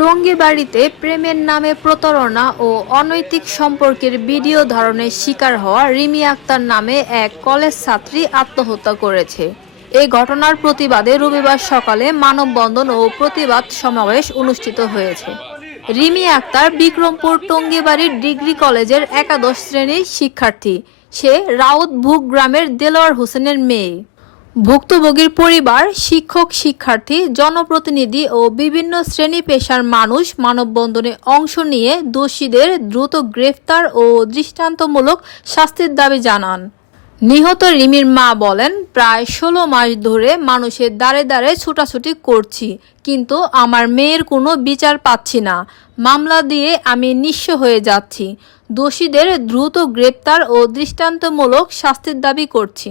টঙ্গীবাড়িতে প্রেমের নামে প্রতারণা ও অনৈতিক সম্পর্কের ভিডিও ধারণের শিকার হওয়া রিমি আক্তার নামে এক কলেজ ছাত্রী আত্মহত্যা করেছে। এই ঘটনার প্রতিবাদে রবিবার সকালে মানববন্ধন ও প্রতিবাদ সমাবেশ অনুষ্ঠিত হয়েছে। রিমি আক্তার বিক্রমপুর টঙ্গীবাড়ির ডিগ্রি কলেজের একাদশ শ্রেণির শিক্ষার্থী। সে রাউতভুগ গ্রামের দেলোয়ার হোসেনের মেয়ে। ভুক্তভোগীর পরিবার, শিক্ষক, শিক্ষার্থী, জনপ্রতিনিধি ও বিভিন্ন শ্রেণি পেশার মানুষ মানববন্ধনে অংশ নিয়ে দোষীদের দ্রুত গ্রেফতার ও দৃষ্টান্তমূলক শাস্তির দাবি জানান। নিহত রিমির মা বলেন, প্রায় ষোলো মাস ধরে মানুষের দ্বারে দ্বারে ছুটাছুটি করছি, কিন্তু আমার মেয়ের কোনো বিচার পাচ্ছি না। মামলা দিয়ে আমি নিঃস্ব হয়ে যাচ্ছি। দোষীদের দ্রুত গ্রেপ্তার ও দৃষ্টান্তমূলক শাস্তির দাবি করছি।